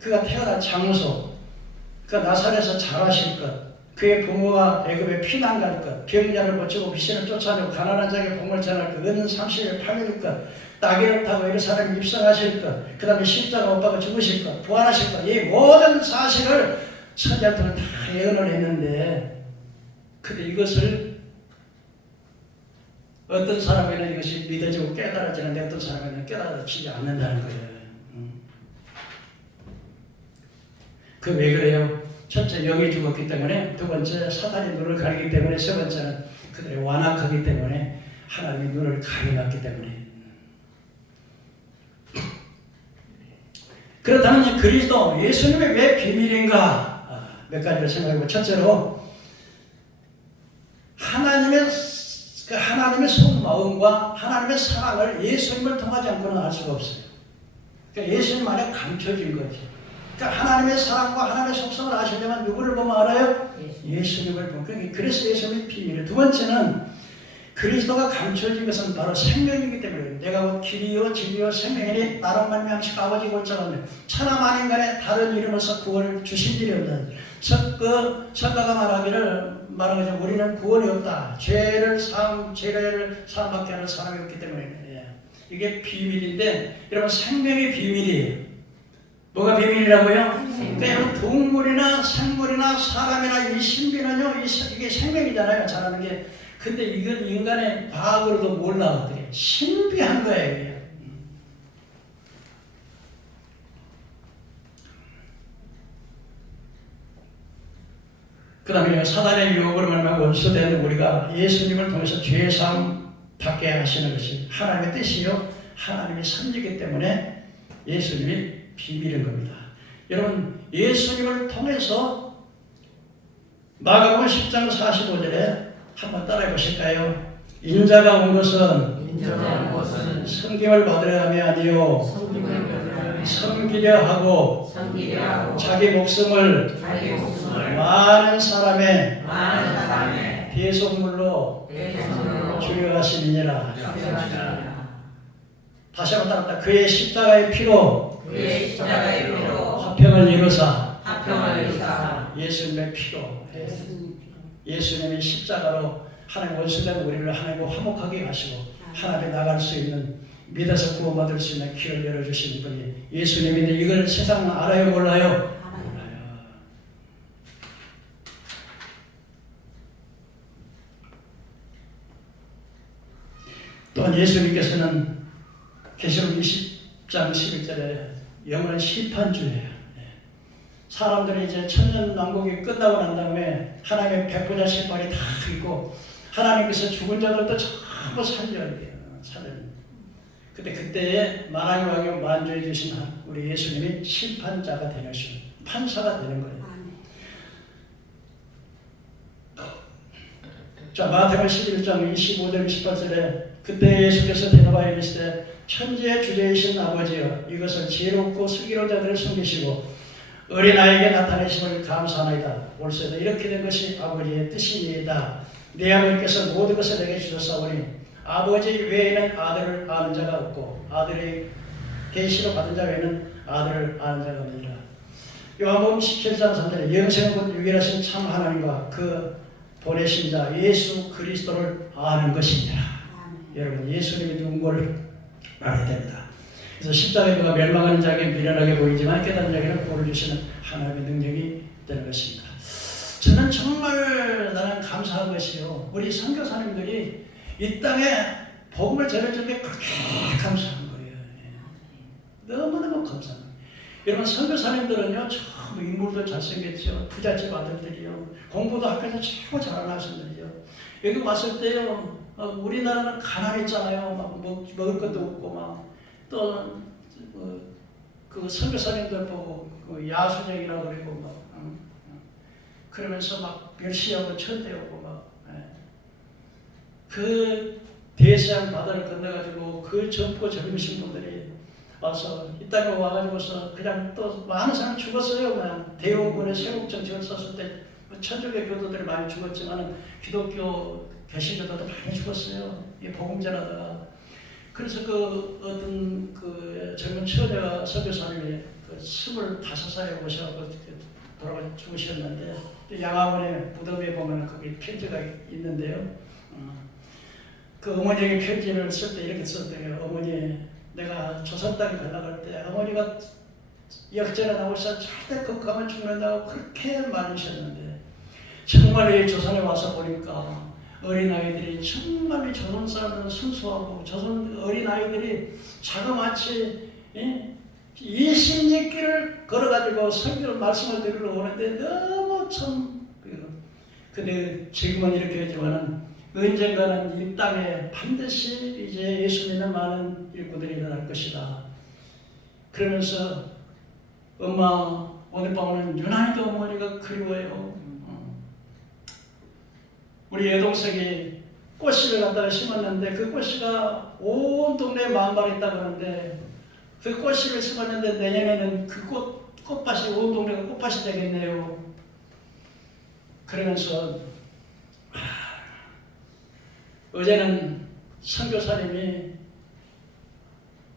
그가 태어난 장소, 그가 나사렛에서 자라실 것, 그의 부모가 애굽에 피난 갈 것, 병자를 고치고 귀신을 쫓아내고 가난한 자에게 복음을 전할 것, 은 30일 8일 것, 나귀를 타고 예루살렘 입성하실 것, 그 다음에 십자가 못 박아 죽으실 것, 부활하실 것, 이 모든 사실을 선지자들은 다 예언을 했는데 근데 이것을 어떤 사람에게는 이것이 믿어지고 깨달아지는데 어떤 사람에게는 깨달아지지 않는다는 거예요. 그 왜 그래요? 첫째 영이 죽었기 때문에, 두 번째 사탄이 눈을 가리기 때문에, 세 번째는 그들이 완악하기 때문에, 하나님이 눈을 가려놨기 때문에. 그렇다면 그리스도 예수님이 왜 비밀인가? 몇 가지를 생각해보고, 첫째로 하나님의 속마음과 하나님의 사랑을 예수님을 통하지 않고는 알 수가 없어요. 그러니까 예수님 안에 감춰진 거지. 그러니까 하나님의 사랑과 하나님의 속성을 아시려면 누구를 보면 알아요? 예수님을 보면. 그래서 예수님이 비밀이에요. 두 번째는 그리스도가 감춰진 것은 바로 생명이기 때문에 내가 곧 길이요 진리요 생명이니 나로 말미암아 아버지 골자가 천하 만인간에 다른 이름으로서 구원을 주신 일이 없다. 석가가 말하기를 우리는 구원이 없다. 죄를 사함밖에 하는 사람이 없기 때문에 이게 비밀인데 여러분 생명의 비밀이에요. 뭐가 비밀이라고요? 그러니까 여러분 동물이나 생물이나 사람이나 이 신비는요 이게 생명이잖아요. 잘하는 게. 근데 이건 인간의 과학으로도 몰라거든요. 신비한 거예요. 이게. 그 다음에 사단의 유혹으로 말하면 원수되는 우리가 예수님을 통해서 죄사함 받게 하시는 것이 하나님의 뜻이요 하나님의 선지기 때문에 예수님이 비밀인 겁니다. 여러분 예수님을 통해서 마가복음 10장 45절에 한번 따라해 보실까요? 인자가 온 것은 섬김을 받으려 함이 아니요 섬기려 하고 자기 목숨을 많은 사람의 대속물로 주려 하심이니라. 다시 한번 따라합니다. 그의 십자가의 피로 화평을 이루사 예수님의 피로 예수님이 십자가로 하나님 원수된 우리를 하나님과 화목하게 하시고 하나님에 나갈 수 있는 믿어서 구원받을 수 있는 길을 열어주시는 분이 예수님인데 이걸 세상은 알아요 몰라요? 알아요. 또한 예수님께서는 계시록 20장 11절에 영원한 심판주예요. 사람들이 이제 천년왕국이 끝나고 난 다음에 하나님의 백보자 심판이 다 있고 하나님께서 죽은 자들도 전부 살려야 돼요. 근데 그때에 만왕의 왕이 만주해 주신 우리 예수님이 심판자가 되는 것이 판사가 되는 거예요. 자, 마태복음 11장 25절 28절에 그때 예수께서 대답하여 이르시되 천지의 주제이신 아버지여 이것을 지혜롭고 슬기로운 자들을 섬기시고 어린아이에게 나타내심을 감사하나이다. 올소이다. 이렇게 된 것이 아버지의 뜻이니이다. 내 아버지께서 모든 것을 내게 주셨사오니 아버지 외에는 아들을 아는 자가 없고 아들의 계시로 받은 자 외에는 아들을 아는 자가 없느니라. 요한복음 17장 3절에 영생은 곧 유일하신 참 하나님과 그 보내신 자 예수 그리스도를 아는 것이니라. 여러분 예수님이 누군가를 알아야 됩니다. 그래서 십자가에 누가 멸망하는 자에게 미련하게 보이지만 깨달은 자에게는 구원을 주시는 하나님의 능력이 되는 것입니다. 저는 정말 나는 감사한 것이요. 우리 선교사님들이 이 땅에 복음을 전해줄 때 그렇게 감사한 거예요. 너무너무 감사합니다. 여러분 선교사님들은요 참 인물도 잘생겼죠. 부잣집 아들들이요. 공부도 학교에서 최고 잘하는 학생들이요. 여기 왔을 때요 우리나라는 가난했잖아요. 막 먹을 것도 없고 막 또 그 선교사님들 보고 그 야수쟁이라고 그러고 막 그러면서 막 멸시하고 천대하고 막 그 대서양 바다를 건너가지고 그 젊고 젊으신 분들이 와서 이 땅에 와가지고서 그냥 또 많은 사람이 죽었어요. 그냥 대원군의 세국 정책을 썼을 때 천주교 교도들이 많이 죽었지만 기독교 개신교도도 많이 죽었어요. 이 복음 전하다가. 그래서 그 어떤 그 젊은 처녀가 선교사님이 그 25살에 오셔서 돌아가 죽으셨는데 양화원의 무덤에 보면 거기 편지가 있는데요. 그 어머니에게 편지를 쓸 때 이렇게 썼대요. 어머니, 내가 조선 땅에 가려고 할 때 어머니가 역전에 나오셔서 절대 거기 가면 죽는다고 그렇게 말하셨는데 정말 이 조선에 와서 보니까 어린아이들이 정말 조선 사람들은 순수하고 조선 어린아이들이 자그마치 예신예길을 걸어가지고 설교를 말씀을 들으러 오는데 너무 참 근데 지금은 이렇게 하지만은 언젠가는 이 땅에 반드시 이제 예수 믿는 많은 일꾼들이 일어날 것이다. 그러면서 엄마 오늘 밤은 유난히도 어머니가 그리워요. 우리 여동생이 꽃씨를 갖다가 심었는데 그 꽃씨가 온 동네에 만발이 있다고 하는데 그 꽃씨를 심었는데 내년에는 그 꽃밭이 온 동네가 꽃밭이 되겠네요. 그러면서 어제는 선교사님이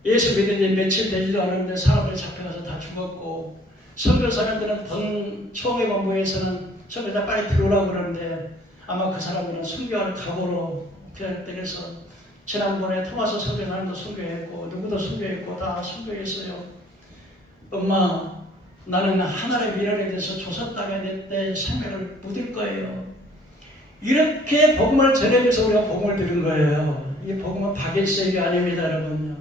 예수 믿은 지 며칠 되지도 않았는데 사람들이 잡혀가서 다 죽었고, 선교사님들은 총회 본부에서는 선교사 빨리 들어오라고 그러는데 아마 그 사람들은 순교할 각오로 그래서 지난번에 토마스 선교사님도 순교했고 누구도 순교했고 다 순교했어요. 엄마, 나는 하나님의 미련에 대해서 조선 땅에 내 생명을 묻을 거예요. 이렇게 복음을 전해줘서 우리가 복음을 들은 거예요. 이 복음은 박일색이 아닙니다, 여러분요.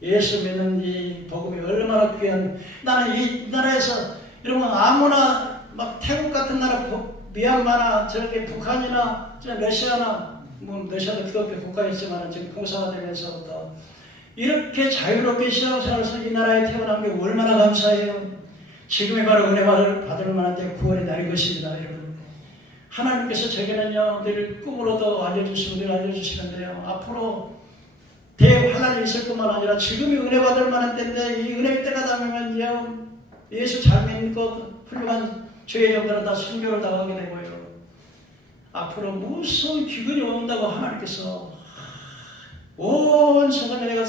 예수 믿는 이 복음이 얼마나 귀한, 나는 이 나라에서 여러분 아무나 막 태국 같은 나라, 미얀마나 저렇게 북한이나 러시아나 뭐 러시아도 기독교 국가였지만 지금 공사가 되면서부터 이렇게 자유롭게 신앙생활에서 이 나라에 태어난 게 얼마나 감사해요. 지금이 바로 은혜 받을 만한 때 구원의 날인 것입니다, 여러분. 하나님께서 저에게는요 늘 꿈으로도 알려주시고 늘 알려주시는데요, 앞으로 대환란이 있을 뿐만 아니라 지금이 은혜 받을 만한 때인데 이 은혜 때가 되면요 예수 잘 믿고 훌륭한 죄의 영들은 다 순교를 당하게 되고요, 앞으로 무서운 기근이 온다고 하나님께서 온 세상에 내가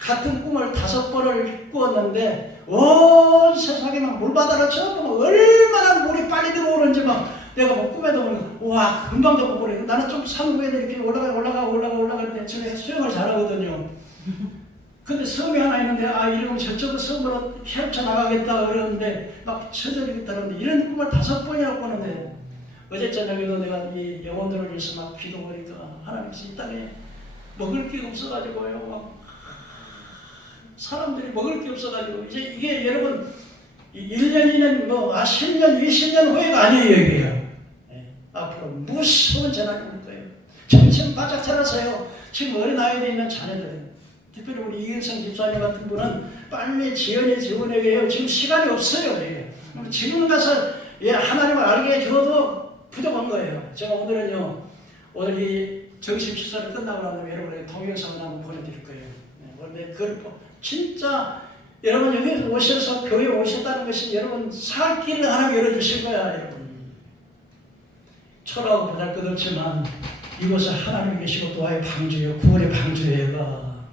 같은 꿈을 5번을 꾸었는데 온 세상에 막 물바다를 쳐보면 얼마나 물이 빨리 들어오는지 막 내가 뭐 꿈에도 보면 와 금방 잡아버려. 나는 좀 산 위에 이렇게 올라가는데 저는 수영을 잘하거든요. 근데 섬이 하나 있는데 이러면 저쪽으로 섬으로 헤쳐나가겠다 그러는데 막 쳐져리겠다 그러는데 이런 꿈을 5번이나 꾸는데 어제 저녁에도 내가 이 영혼들을 위해서 막 기도하니까 하나님께서 이 땅에 먹을 게 없어가지고요 막 사람들이 먹을 게 없어가지고 이제 이게 여러분 1년, 2년, 10년, 20년 후회가 아니에요, 이게요. 앞으로 무서운 재난이 올 거예요. 정신 바짝 차려서요. 지금 어린아이들이 있는 자녀들, 특별히 우리 이은성 집사님 같은 분은 빨리 지원에게 해요. 지금 시간이 없어요. 지금 가서 하나님을 알게 해줘도 부족한 거예요. 제가 오늘은요, 오늘 이 정식 시설을 끝나고 나면 여러분에게 동영상을 한번 보내드릴 거예요. 근데 그걸 진짜 여러분 여기 오셔서 교회에 오셨다는 것이 여러분 살 길을 하나님 열어주실 거야, 여러분. 초라하고 보잘것없지만 이곳은 하나님이 계시고 노아의 방주예요. 구원의 방주예요.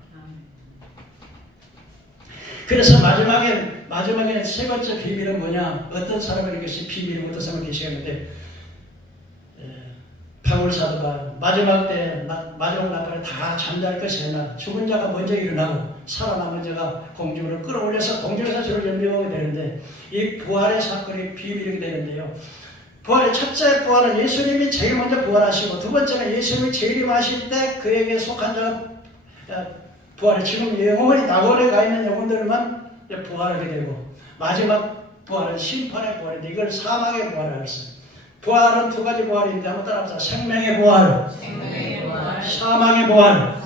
그래서 마지막에 세 번째 비밀은 뭐냐? 어떤 사람은 이것이 비밀이고 어떤 사람은 계시겠는데 바울 사도가 마지막 나팔에 다 잠잘 것이 아니라 죽은 자가 먼저 일어나고 살아남은 자가 공중으로 끌어올려서 공중에서 주를 연명하게 되는데 이 부활의 사건이 비밀이 되는데요. 부활의 첫째 부활은 예수님이 제일 먼저 부활하시고 두 번째는 예수님이 재림하실 때 그에게 속한 자가 부활해 지금 영원히 낙원에 가 있는 영혼들만 부활하게 되고 마지막 부활은 심판의 부활인데 이걸 사망의 부활을 했어요. 부활은 두 가지 부활인데 한번 따라합시다. 생명의 부활, 사망의 부활.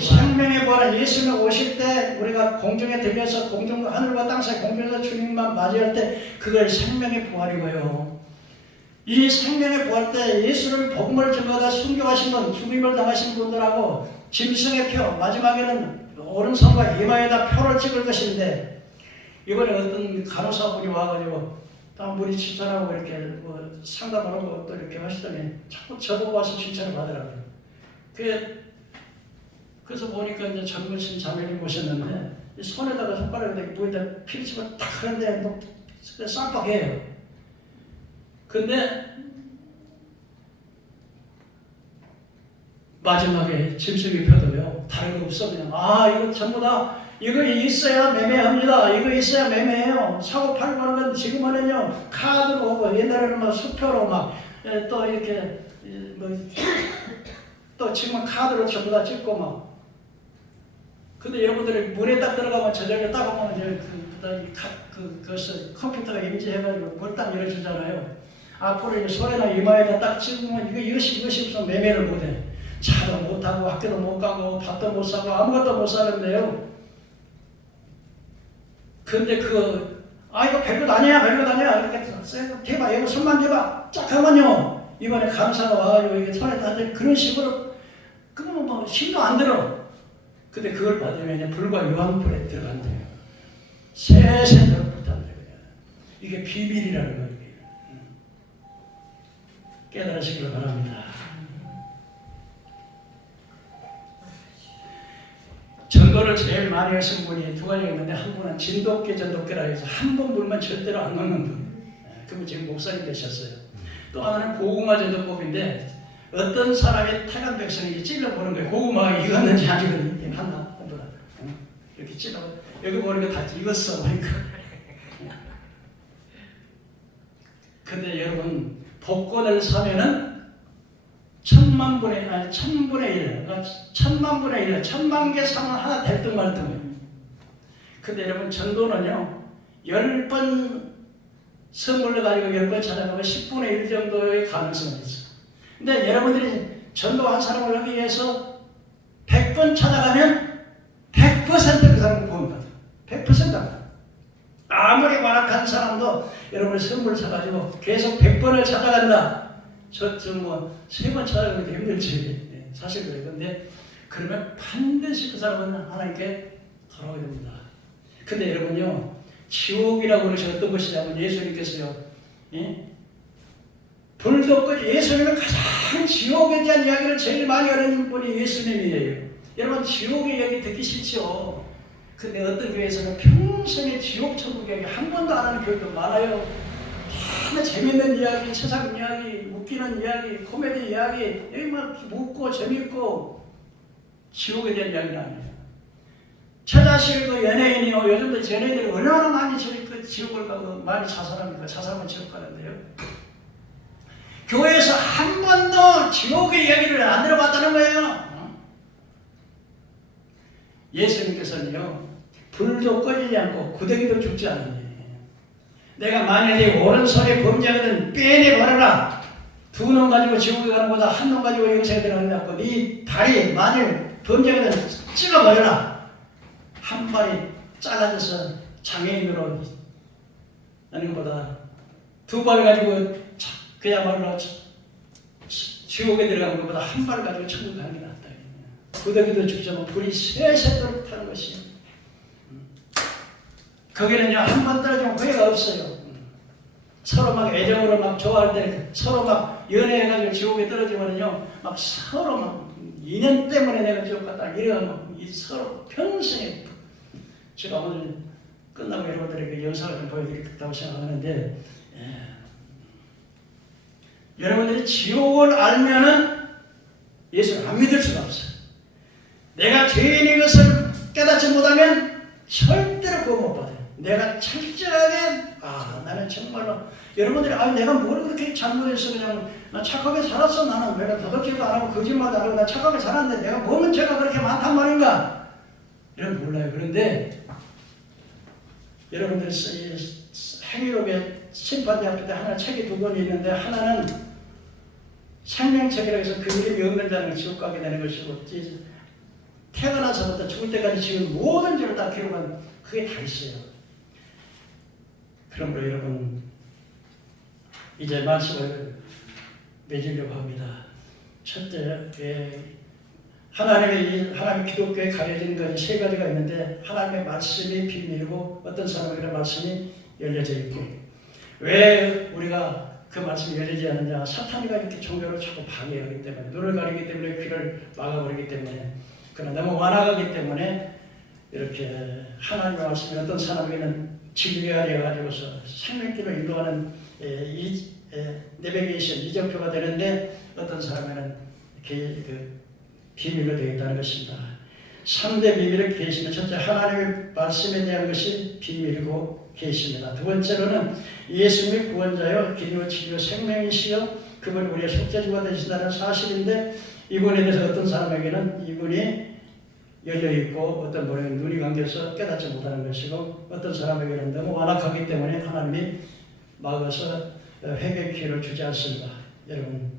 생명의 부활은 예수님 오실 때 우리가 공중에 들려서 하늘과 땅 사이 공중에서 주님만 맞이할 때 그걸 생명의 부활이고요. 이 생명의 부활 때 예수를 복음을 증거하다 순교하신 분, 죽임을 당하신 분들하고 짐승의 표, 마지막에는 오른손과 이마에다 표를 찍을 것인데 이번에 어떤 간호사분이 와가지고 우리 집사람하고 이렇게 상담하고 또 이렇게 하시더니 자꾸 저보고 와서 칭찬을 받으라고요. 그래서 보니까 이제 젊으신 자매님 오셨는데 손에다가 손가락에다 부에다 피리치고 탁 하는데 뭐 쌈박해요. 근데 마지막에 짐승의 표도요 다른 거 없어 그냥 이거 전부 다 이거 있어야 매매합니다. 이거 있어야 매매해요. 사고 팔고 하는 건 지금은요 카드로 오고 옛날에는 막 수표로 막 또 이렇게 또 지금은 카드로 전부 다 찍고 막. 근데 여러분들이 문에 딱 들어가면 저녁에 딱 오면 이제 그것을 컴퓨터가 인지해가지고 뭘 딱 열어주잖아요. 앞으로 이제 손에나 이마에다 딱 찍으면 이것이 무슨 매매를 못해. 차도 못 타고 학교도 못 가고 밥도 못 사고 아무것도 못 사는데요. 근데 이거 별것 아니야, 별것 아니야. 이렇게 대봐, 이거 손만 대봐. 쫙 하면요. 이번에 감사가 와가지고 이게 손에 닿을 그런 식으로, 그러면 뭐 힘도 안 들어. 근데 그걸 받으면 불과 유황불에 들어간대요. 세세토록 불탄대요. 이게 비밀이라는 거예요. 깨달으시길 바랍니다. 전도를 제일 많이 하신 분이 두 가지가 있는데, 한 분은 진돗개 전도개라 해서 한 번 물면 절대로 안 먹는 분. 그분 지금 목사님 되셨어요. 또 하나는 고구마 전도법인데, 어떤 사람이 태간 백성이 찔러보는 거예요. 고구마가 익었는지 안 익었는지 한다. 이렇게 찔러. 여기 보니까 다 익었어. 그러니까. 근데 여러분, 복권을 사면은 1000만 분의 1, 그러니까 1000만 분의 1, 1000만 개 사면 하나 될 듯 말 듯. 근데 여러분, 전도는요, 10번 선물로 가지고 10번 찾아가면 10분의 1 정도의 가능성이 있어. 근데 여러분들이 전도한 사람을 하기 위해서 100번 찾아가면 100% 그 사람을 구원받아. 100%. 아무리 완악한 사람도 여러분이 선물을 사가지고 계속 100번을 찾아간다. 뭐 3번 찾아가기도 힘들지. 사실 그래요. 근데 그러면 반드시 그 사람은 하나님께 돌아오게 됩니다. 근데 여러분요, 지옥이라고 그러시 어떤 것이냐면 예수님께서요, 불도 끄지. 예수님은 가장 지옥에 대한 이야기를 제일 많이 하는 분이 예수님이에요. 여러분, 지옥의 이야기 듣기 싫죠? 근데 어떤 교회에서는 평생에 지옥 천국 이야기 한 번도 안 하는 교회도 많아요. 다 재밌는 이야기, 세상 이야기, 웃기는 이야기, 코미디 이야기, 여기 막 웃고 재밌고, 지옥에 대한 이야기는 아니에요. 처자식 연예인이요, 요즘도 연예인들이 얼마나 많이 지옥을 가고 많이 자살합니까? 자살하면 지옥 가는데요. 교회에서 한 번도 지옥의 이야기를 안 들어봤다는 거예요. 예수님께서는요, 불도 꺼지지 않고 구더기도 죽지 않으니, 내가 만약에 오른손에 범죄하거든 빼내버려라. 2놈 가지고 지옥에 가는 것보다 1놈 가지고 영생에 들어가는 거, 네 다리 만일 범죄하거든 찍어버려라. 한 발이 잘라져서 장애인으로 하는 것보다 2발 가지고 그야말로 지옥에 들어가는 것보다 1발 가지고 천국 가는 게 낫다. 구더기도 죽지만 불이 쇠쇠토록 타는 것이요. 거기는요, 한 번 떨어지면 후회가 없어요. 서로 막 애정으로 막 좋아할 때, 서로 막 연애해가지고 지옥에 떨어지면요, 막 서로 막 인연 때문에 내가 지옥 갔다 이래가지고 서로 평생에. 제가 오늘 끝나고 여러분들에게 영상을 좀 보여드리겠다고 생각하는데, 여러분들이 지옥을 알면은 예수를 안 믿을 수가 없어요. 내가 죄인인 것을 깨닫지 못하면 절대로 구원 못 받아요. 내가 철저하게, 나는 정말로, 여러분들이, 내가 뭘 그렇게 잘못해서 그냥, 나 착하게 살았어. 나는 내가 도덕질도 안 하고 거짓말도 안 하고 나 착하게 살았는데 내가 뭐면 죄가 그렇게 많단 말인가? 이런 몰라요. 그런데 여러분들 행위록에 심판대 앞에 하나 책이 2권이 있는데, 하나는 생명책이라고 해서 그 이름이 없는 자는 지옥 가게 되는 것이고, 태어나서부터 죽을 때까지 지은 모든 죄를 다 기록한 그게 다 있어요. 그러므로 여러분, 이제 말씀을 맺으려고 합니다. 첫째, 하나님 기독교에 가려진 것이 3가지가 있는데, 하나님의 말씀이 비밀이고 어떤 사람에게는 말씀이 열려져 있고, 왜 우리가 그 말씀이 열리지 않느냐? 사탄이가 이렇게 종교를 자꾸 방해하기 때문에, 눈을 가리기 때문에, 귀를 막아버리기 때문에, 그러나 너무 완악하기 때문에 이렇게 하나님의 말씀이 어떤 사람에게는 진리하려 가지고서 생명길로 인도하는 내비게이션 이정표가 되는데, 어떤 사람에는 비밀로 되어 있다는 것입니다. 3대 비밀의 계시는, 첫째, 하나님의 말씀에 대한 것이 비밀이고 계시입니다. 두 번째로는 예수님이 구원자요, 길이요, 진리요, 생명이시요, 그분이 우리의 속죄주가 되신다는 사실인데, 이분에 대해서 어떤 사람에게는 이분이 열려있고, 어떤 분에게는 눈이 감겨서 깨닫지 못하는 것이고, 어떤 사람에게는 너무 완악하기 때문에 하나님이 막아서 회개의 기회를 주지 않습니다. 여러분,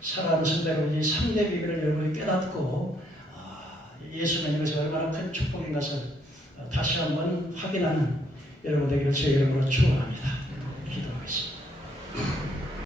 살아가는 성대로 이 3대 비밀을 여러분이 깨닫고, 예수 믿는 것이 얼마나 큰 축복인 것을 다시 한번 확인하는 여러분 되기를 제 이름으로 축원합니다.